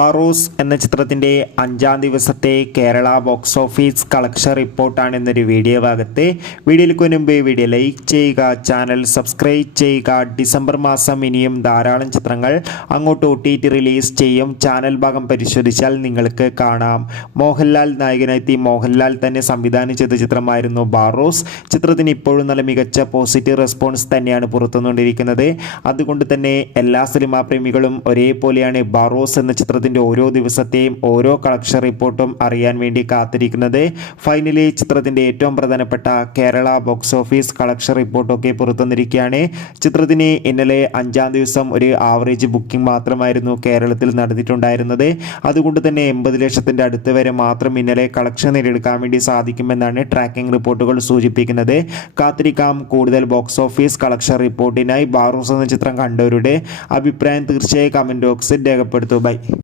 ഫറൂസ് എന്ന ചിത്രത്തിൻ്റെ 5-ാം ദിവസത്തെ കേരള ബോക്സ് ഓഫീസ് കളക്ഷൻ റിപ്പോർട്ടാണ് എന്നൊരു വീഡിയോ ഭാഗത്ത്. വീഡിയോയിലേക്ക് മുൻപ് വീഡിയോ ലൈക്ക് ചെയ്യുക, ചാനൽ സബ്സ്ക്രൈബ് ചെയ്യുക. ഡിസംബർ മാസം ഇനിയും ധാരാളം ചിത്രങ്ങൾ അങ്ങോട്ട് OTT റിലീസ് ചെയ്യും. ചാനൽ ഭാഗം പരിശോധിച്ചാൽ നിങ്ങൾക്ക് കാണാം. മോഹൻലാൽ നായകനെത്തി മോഹൻലാൽ തന്നെ സംവിധാനം ചെയ്ത ചിത്രമായിരുന്നു ഫറൂസ്. ചിത്രത്തിന് ഇപ്പോഴും നല്ല മികച്ച പോസിറ്റീവ് റെസ്പോൺസ് തന്നെയാണ് പുറത്തുകൊണ്ടിരിക്കുന്നത്. അതുകൊണ്ട് തന്നെ എല്ലാ സിനിമാ പ്രേമികളും ഒരേപോലെയാണ് ഫറൂസ് എന്ന ചിത്രത്തിൻ്റെ ഓരോ ദിവസത്തെയും ഓരോ കളക്ഷൻ റിപ്പോർട്ടും അറിയാൻ വേണ്ടി കാത്തിരിക്കുന്നത്. ഫൈനലി ചിത്രത്തിൻ്റെ ഏറ്റവും പ്രധാനപ്പെട്ട കേരള ബോക്സ് ഓഫീസ് കളക്ഷൻ റിപ്പോർട്ടൊക്കെ പുറത്തുവന്നിരിക്കുകയാണ്. ചിത്രത്തിന് ഇന്നലെ 5-ാം ദിവസം ഒരു ആവറേജ് ബുക്കിംഗ് മാത്രമായിരുന്നു കേരളത്തിൽ നടന്നിട്ടുണ്ടായിരുന്നത്. അതുകൊണ്ട് തന്നെ 80 ലക്ഷത്തിൻ്റെ അടുത്ത് വരെ മാത്രം ഇന്നലെ കളക്ഷൻ നേടിയെടുക്കാൻ വേണ്ടി സാധിക്കുമെന്നാണ് ട്രാക്കിംഗ് റിപ്പോർട്ടുകൾ സൂചിപ്പിക്കുന്നത്. കാത്തിരിക്കാം കൂടുതൽ ബോക്സ് ഓഫീസ് കളക്ഷൻ റിപ്പോർട്ടിനായി. ഫറൂസ് എന്ന ചിത്രം കണ്ടവരുടെ അഭിപ്രായം തീർച്ചയായും കമൻറ്റ് ബോക്സിൽ രേഖപ്പെടുത്തൂ. ബൈ.